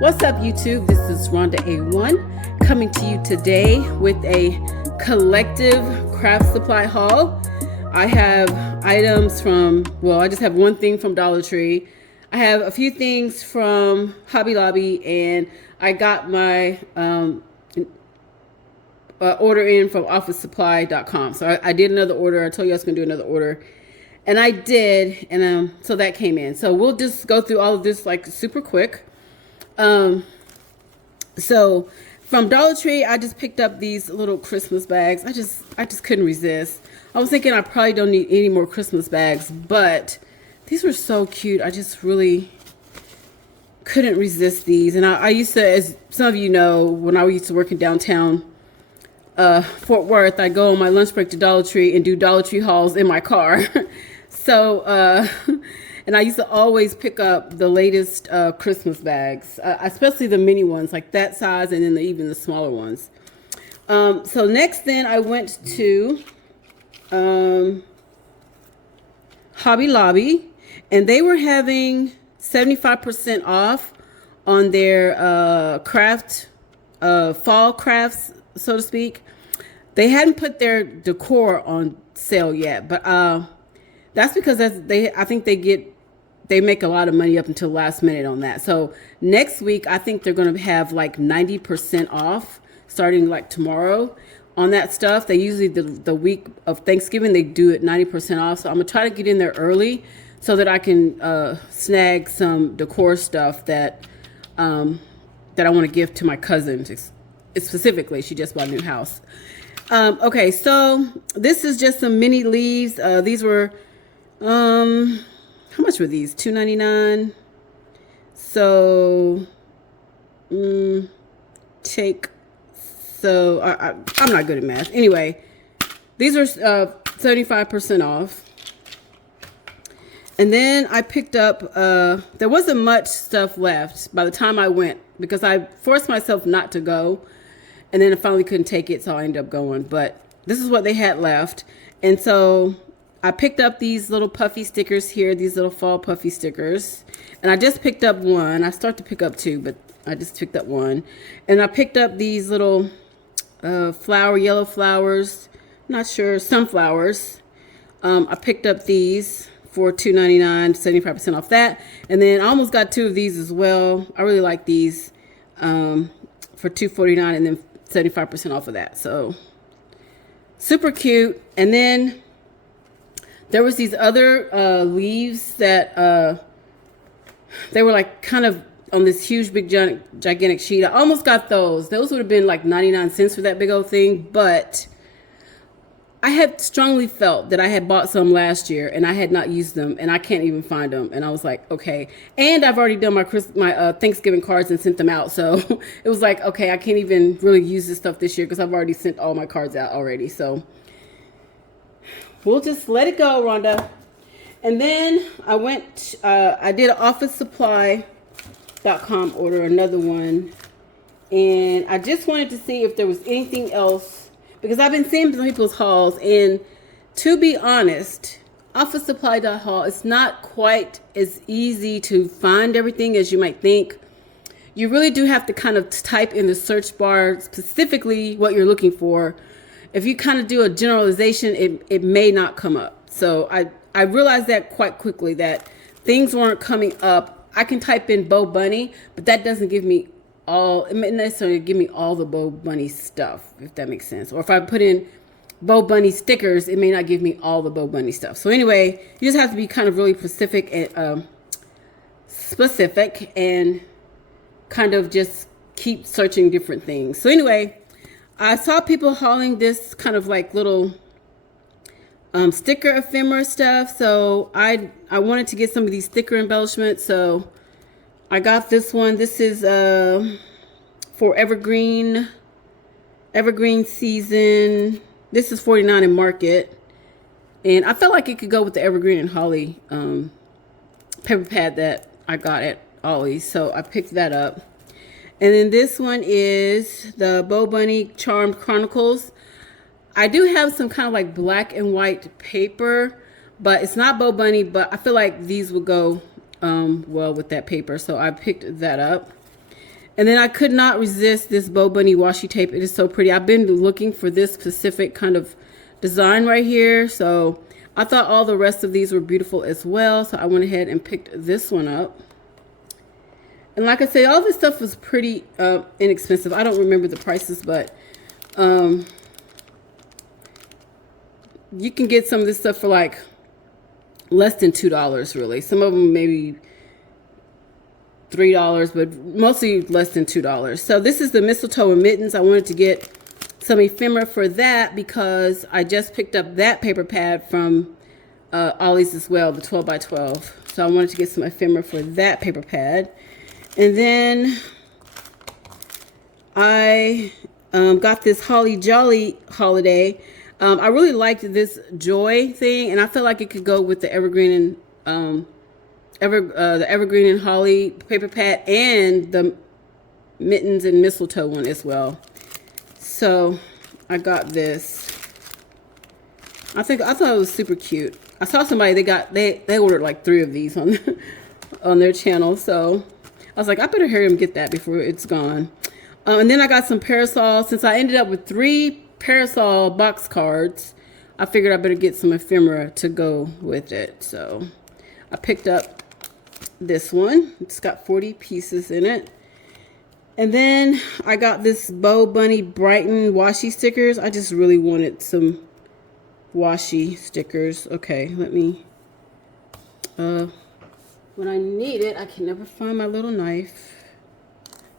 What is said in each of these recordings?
What's up, YouTube? This is Rhonda A1 coming to you today with a collective craft supply haul. I have items from, well, I just have one thing from Dollar Tree. I have a few things from Hobby Lobby, and I got my order in from officesupply.com. So I did another order. I told you I was going to do another order. And I did, and so that came in. So we'll just go through all of this like super quick. So from Dollar Tree, I just picked up these little Christmas bags. I just couldn't resist. I was thinking I probably don't need any more Christmas bags, but these were so cute. I just really couldn't resist these. And I used to, as some of you know, when I used to work in downtown Fort Worth, I go on my lunch break to Dollar Tree and do Dollar Tree hauls in my car. So, and I used to always pick up the latest Christmas bags, especially the mini ones, like that size, and then even the smaller ones. So next then I went to Hobby Lobby, and they were having 75% off on their craft, fall crafts, so to speak. They hadn't put their decor on sale yet, but that's because I think they make a lot of money up until last minute on that. So next week, I think they're going to have like 90% off starting like tomorrow on that stuff. They usually, the week of Thanksgiving, they do it 90% off. So I'm going to try to get in there early so that I can snag some decor stuff that I want to give to my cousin. Specifically, she just bought a new house. Okay, so this is just some mini leaves. These were, how much were these? $2.99. So, I'm not good at math. Anyway, these are 75% off. And then I picked up, there wasn't much stuff left by the time I went because I forced myself not to go. And then I finally couldn't take it, so I ended up going. But this is what they had left. And so I picked up these little puffy stickers here, these little fall puffy stickers. And I just picked up one. I start to pick up two, but I just picked up one. And I picked up these little yellow flowers, not sure, sunflowers. I picked up these for $2.99, 75% off that. And then I almost got two of these as well. I really like these for $2.49 and then 75% off of that. So super cute. And then there was these other leaves that they were like kind of on this huge big gigantic sheet. I almost got those. Those would have been like 99 cents for that big old thing, but I had strongly felt that I had bought some last year and I had not used them, and I can't even find them. And I was like, okay. And I've already done my Thanksgiving cards and sent them out. So it was like, okay, I can't even really use this stuff this year because I've already sent all my cards out already. So we'll just let it go, Rhonda. And then I went, I did an officesupply.com order, another one. And I just wanted to see if there was anything else, because I've been seeing some people's hauls, and to be honest, officesupply.haul is not quite as easy to find everything as you might think. You really do have to kind of type in the search bar specifically what you're looking for. If you kind of do a generalization, it may not come up. So I realized that quite quickly, that things weren't coming up. I can type in Bo Bunny, but that doesn't give me it may not necessarily give me all the Bo Bunny stuff, if that makes sense. Or if I put in Bo Bunny stickers, it may not give me all the Bo Bunny stuff. So anyway, you just have to be kind of really specific and kind of just keep searching different things. So anyway, I saw people hauling this kind of like little sticker ephemera stuff. So I wanted to get some of these sticker embellishments. So I got this one. This is for Evergreen season. This is $49 in Market. And I felt like it could go with the Evergreen and Holly paper pad that I got at Ollie's. So I picked that up. And then this one is the Bo Bunny Charmed Chronicles. I do have some kind of like black and white paper, but it's not Bo Bunny, but I feel like these would go well with that paper. So I picked that up. And then I could not resist this Bow Bunny washi tape. It is so pretty. I've been looking for this specific kind of design right here. So I thought all the rest of these were beautiful as well. So I went ahead and picked this one up. And like I said, all this stuff was pretty inexpensive. I don't remember the prices, but you can get some of this stuff for like less than $2 really. Some of them maybe $3, but mostly less than $2. So this is the mistletoe and mittens. I wanted to get some ephemera for that because I just picked up that paper pad from Ollie's as well, the 12 by 12. So I wanted to get some ephemera for that paper pad. And then I got this Holly Jolly holiday. I really liked this joy thing, and I felt like it could go with the evergreen and the evergreen and holly paper pad and the mittens and mistletoe one as well. So I got this. I thought it was super cute. I saw somebody they ordered like 3 of these on on their channel, so I was like, I better hurry and get that before it's gone. And then I got some parasols. Since I ended up with 3 parasol box cards, I figured I better get some ephemera to go with it. So I picked up this one. It's got 40 pieces in it. And then I got this Bow Bunny Brighten washi stickers. I just really wanted some washi stickers. Okay, let me, when I need it, I can never find my little knife.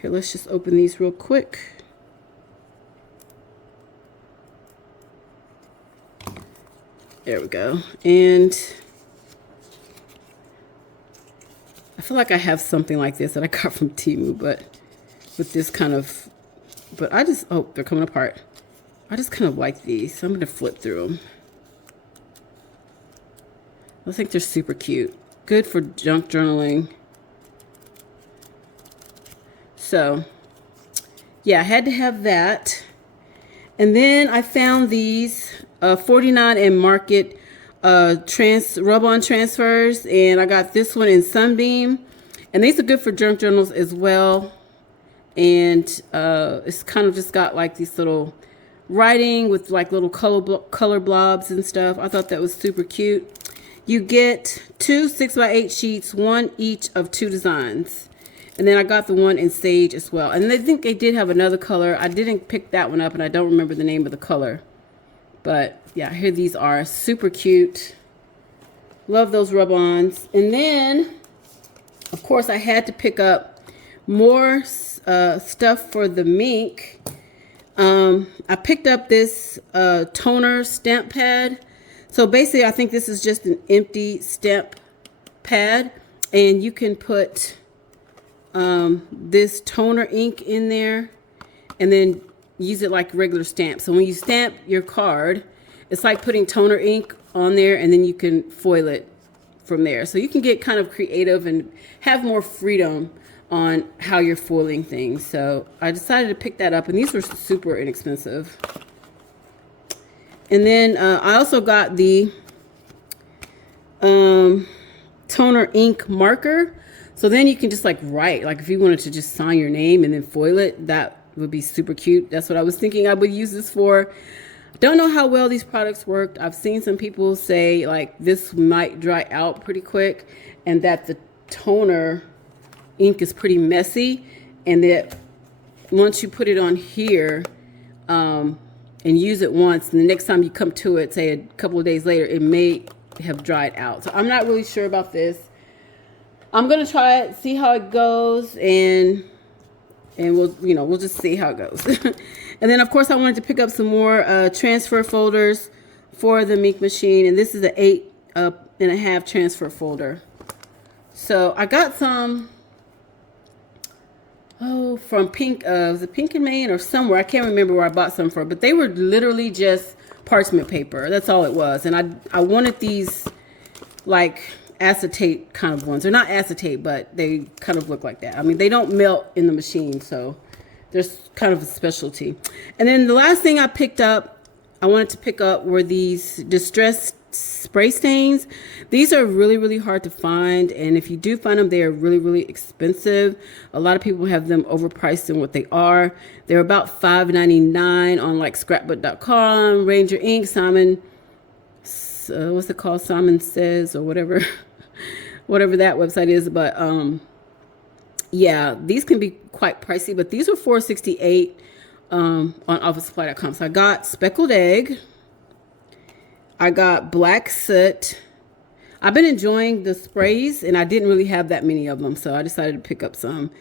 Here, let's just open these real quick. There we go. And I feel like I have something like this that I got from Temu, but with this kind of, but I just, oh, they're coming apart. I just kind of like these. So I'm going to flip through them. I think they're super cute. Good for junk journaling. So, yeah, I had to have that. And then I found these 49 and Market rub-on transfers, and I got this one in Sunbeam, and these are good for junk journals as well. And it's kind of just got like these little writing with like little color blobs and stuff. I thought that was super cute. You get 2 6x8 sheets, 1 each of 2 designs. And then I got the one in Sage as well. And I think they did have another color. I didn't pick that one up, and I don't remember the name of the color. But yeah, here these are. Super cute. Love those rub-ons. And then, of course, I had to pick up more stuff for the mink. I picked up this toner stamp pad. So basically, I think this is just an empty stamp pad. And you can put this toner ink in there and then use it like regular stamp. So when you stamp your card, it's like putting toner ink on there, and then you can foil it from there. So you can get kind of creative and have more freedom on how you're foiling things. So I decided to pick that up, and these were super inexpensive. And then I also got the toner ink marker. So then you can just like write, like if you wanted to just sign your name and then foil it, that would be super cute. That's what I was thinking I would use this for. Don't know how well these products worked. I've seen some people say like this might dry out pretty quick, and that the toner ink is pretty messy, and that once you put it on here and use it once, and the next time you come to it, say a couple of days later, it may have dried out. So I'm not really sure about this. I'm gonna try it, see how it goes, and we'll just see how it goes. And then of course I wanted to pick up some more transfer folders for the Mink machine, and this is an 8.5 transfer folder. So I got some from Pink, was it Pink and Maine or somewhere? I can't remember where I bought some from, but they were literally just parchment paper. That's all it was. And I wanted these like acetate kind of ones. They're not acetate, but they kind of look like that. I mean, they don't melt in the machine, so there's kind of a specialty. And then the last thing I wanted to pick up were these distressed spray stains. These are really hard to find, and if you do find them, they are really expensive. A lot of people have them overpriced than what they are. They're about $5.99 on like scrapbook.com, Ranger Ink, Simon, what's it called, Simon Says, or whatever whatever that website is. But yeah, these can be quite pricey, but these were $4.68 on officesupply.com. So I got speckled egg, I got black soot. I've been enjoying the sprays, and I didn't really have that many of them, so I decided to pick up some.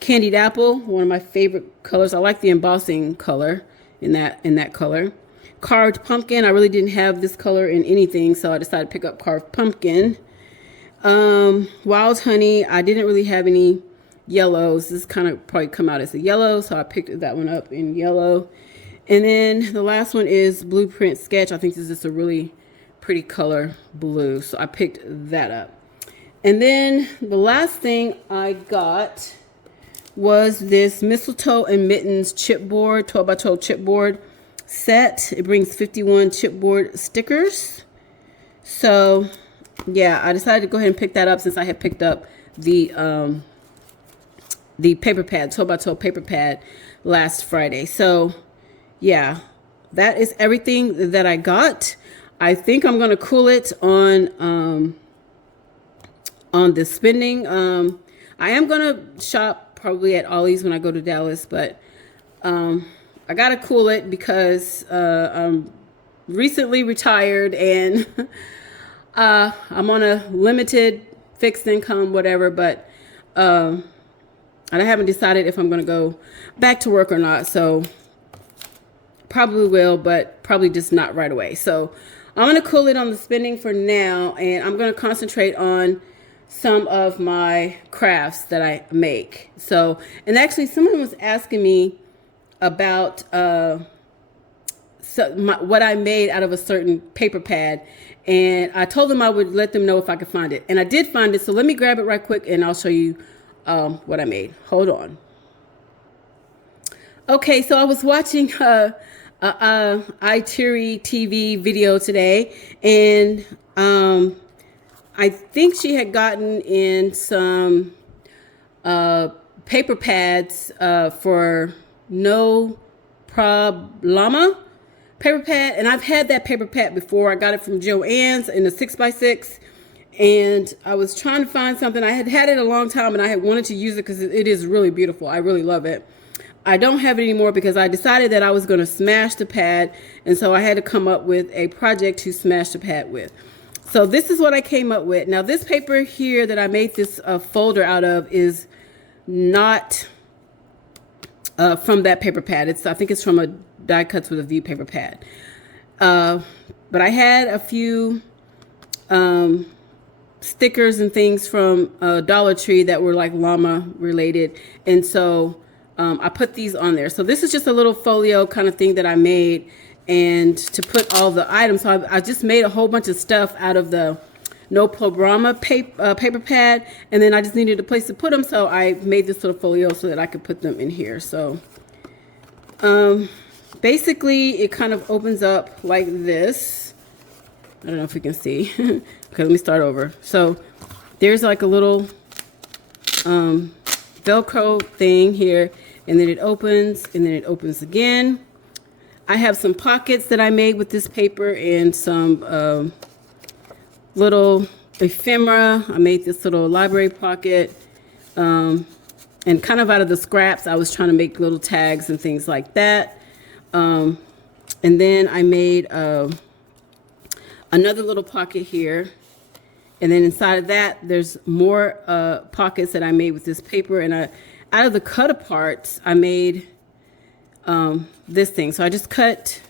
Candied apple, one of my favorite colors. I like the embossing color in that color. Carved pumpkin. I really didn't have this color in anything, so I decided to pick up carved pumpkin. Wild honey. I didn't really have any yellows. This kind of probably come out as a yellow, so I picked that one up in yellow. And then the last one is Blueprint Sketch. I think this is a really pretty color, blue, so I picked that up. And then the last thing I got was this Mistletoe and Mittens chipboard, 12 by 12 chipboard set. It brings 51 chipboard stickers. So yeah, I decided to go ahead and pick that up since I had picked up the paper pad, 12 by 12 paper pad last Friday. So yeah, that is everything that I got. I think I'm going to cool it on the spending. I am going to shop probably at Ollie's when I go to Dallas, but I got to cool it because I'm recently retired and I'm on a limited fixed income, whatever, but and I haven't decided if I'm going to go back to work or not. So probably will, but probably just not right away. So I'm going to cool it on the spending for now, and I'm going to concentrate on some of my crafts that I make. So, and actually someone was asking me about what I made out of a certain paper pad, and I told them I would let them know if I could find it. And I did find it, so let me grab it right quick and I'll show you what I made. Hold on. Okay, so I was watching iTeary TV video today, and I think she had gotten in some paper pads for No Problema paper pad, and I've had that paper pad before. I got it from Joann's in the 6x6, and I was trying to find something. I had it a long time, and I had wanted to use it because it is really beautiful. I really love it. I don't have it anymore because I decided that I was going to smash the pad, and so I had to come up with a project to smash the pad with. So this is what I came up with. Now this paper here that I made this folder out of is not from that paper pad. I think it's from a Die Cuts with a View paper pad. But I had a few stickers and things from Dollar Tree that were like llama related, and so I put these on there. So this is just a little folio kind of thing that I made, and to put all the items. So I just made a whole bunch of stuff out of the No Problema paper pad, and then I just needed a place to put them, so I made this little folio so that I could put them in here. So basically it kind of opens up like this. I don't know if you can see. Okay, let me start over. So there's like a little Velcro thing here, and then it opens, and then it opens again. I have some pockets that I made with this paper and some little ephemera. I made this little library pocket, and kind of out of the scraps I was trying to make little tags and things like that. And then I made another little pocket here, and then inside of that there's more pockets that I made with this paper, and out of the cut aparts I made this thing. So I just cut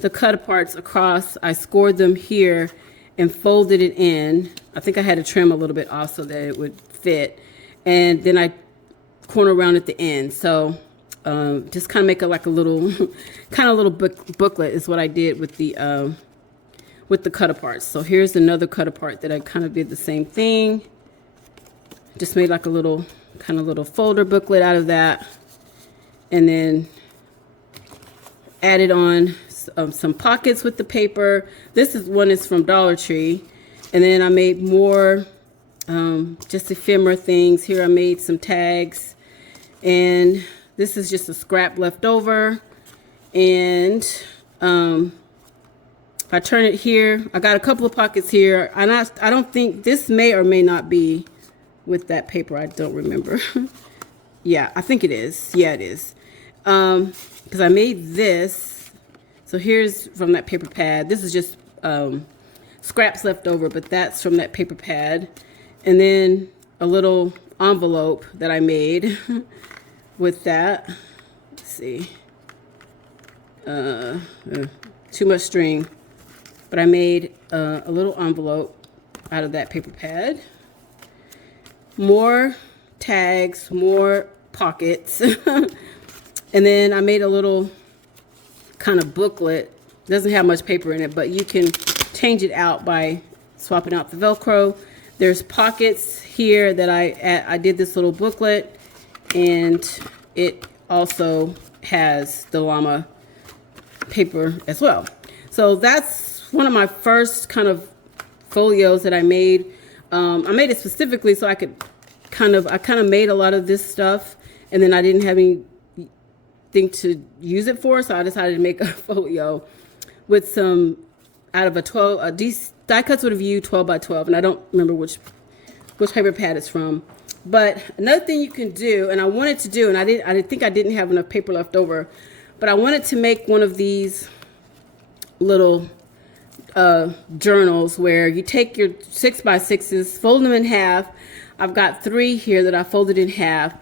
the cut aparts across, I scored them here and folded it in. I think I had to trim a little bit off so that it would fit, and then I corner around at the end. So just kind of make it like a little booklet is what I did with the cut aparts. So here's another cut apart that I kind of did the same thing. Just made like a little folder booklet out of that, and then added on some pockets with the paper. One is from Dollar Tree. And then I made more just ephemera things. Here I made some tags. And this is just a scrap left over. And if I turn it here, I got a couple of pockets here. I don't think this may or may not be with that paper. I don't remember. Yeah, I think it is. Yeah, it is. Because I made this. So here's from that paper pad. This is just scraps left over, but that's from that paper pad. And then a little envelope that I made with that. Let's see. Too much string. But I made a little envelope out of that paper pad. More tags, more pockets. And then I made a little kind of booklet. Doesn't have much paper in it, but you can change it out by swapping out the Velcro. There's pockets here that I did this little booklet, and it also has the llama paper as well. So that's one of my first kind of folios that I made. I made it specifically so I could I kind of made a lot of this stuff, and then I didn't have anything to use it for, so I decided to make a folio with some out of a die cuts with a view 12 by 12, and I don't remember which paper pad it's from. But another thing you can do, and I wanted to do, and I think I didn't have enough paper left over, but I wanted to make one of these little journals where you take your 6x6s, fold them in half. I've got 3 here that I folded in half,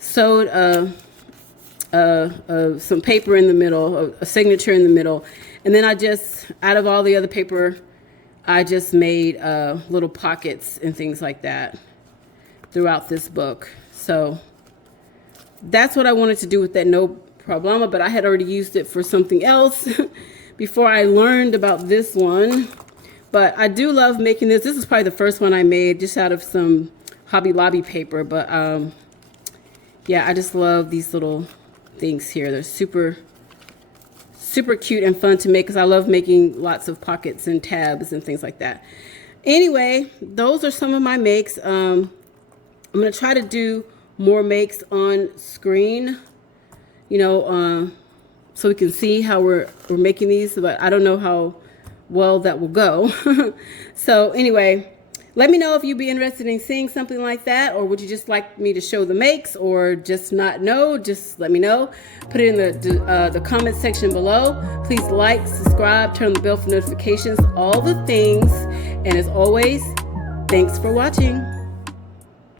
sewed some paper in the middle, a signature in the middle, and then I just, out of all the other paper, I just made little pockets and things like that throughout this book. So that's what I wanted to do with that no problema, but I had already used it for something else before I learned about this one. But I do love making this. This is probably the first one I made just out of some Hobby Lobby paper. But yeah, I just love these little things here. They're super cute and fun to make because I love making lots of pockets and tabs and things like that. Anyway, those are some of my makes. I'm going to try to do more makes on screen, you know, so we can see how we're making these, but I don't know how well that will go. So anyway, let me know if you'd be interested in seeing something like that, or would you just like me to show the makes, or just not know? Just let me know. Put it in the comment section below. Please like, subscribe, turn on the bell for notifications, all the things. And as always, thanks for watching.